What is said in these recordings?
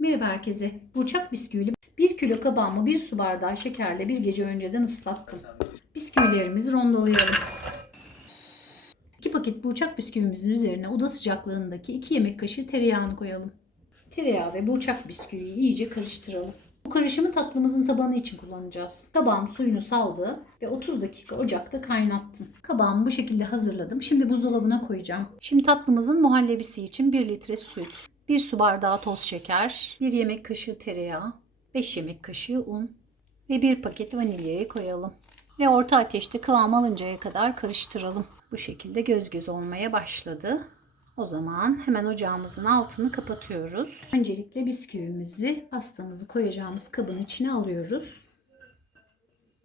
Merhaba herkese. Burçak bisküvili 1 kilo kabağımı 1 su bardağı şekerle bir gece önceden ıslattım. Bisküvilerimizi rondolayalım. 2 paket burçak bisküvimizin üzerine oda sıcaklığındaki 2 yemek kaşığı tereyağını koyalım. Tereyağı ve burçak bisküviyi iyice karıştıralım. Bu karışımı tatlımızın tabanı için kullanacağız. Kabağım suyunu saldı ve 30 dakika ocakta kaynattım. Kabağımı bu şekilde hazırladım. Şimdi buzdolabına koyacağım. Şimdi tatlımızın muhallebisi için 1 litre süt, 1 su bardağı toz şeker, 1 yemek kaşığı tereyağı, 5 yemek kaşığı un ve 1 paket vanilyayı koyalım. Ve orta ateşte kıvam alıncaya kadar karıştıralım. Bu şekilde göz göz olmaya başladı. O zaman hemen ocağımızın altını kapatıyoruz. Öncelikle bisküvimizi pastamızı koyacağımız kabın içine alıyoruz.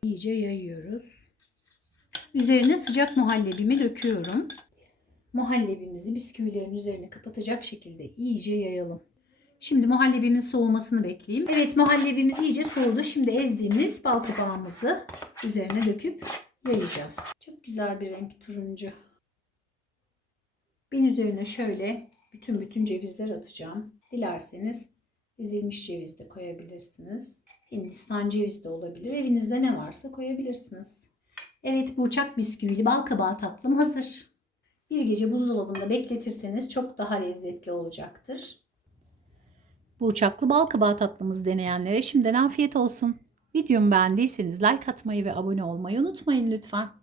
İyice yayıyoruz. Üzerine sıcak muhallebimi döküyorum. Muhallebimizi bisküvilerin üzerine kapatacak şekilde iyice yayalım. Şimdi muhallebimin soğumasını bekleyeyim. Evet muhallebimiz iyice soğudu. Şimdi ezdiğimiz bal kabağımızı üzerine döküp yayacağız. Çok güzel bir renk turuncu. Ben üzerine şöyle bütün bütün cevizler atacağım. Dilerseniz ezilmiş ceviz de koyabilirsiniz. Hindistan cevizi de olabilir. Evinizde ne varsa koyabilirsiniz. Evet burçak bisküvili bal kabağı tatlım hazır. Bir gece buzdolabında bekletirseniz çok daha lezzetli olacaktır. Burçaklı bal kabağı tatlımızı deneyenlere şimdiden afiyet olsun. Videomu beğendiyseniz like atmayı ve abone olmayı unutmayın lütfen.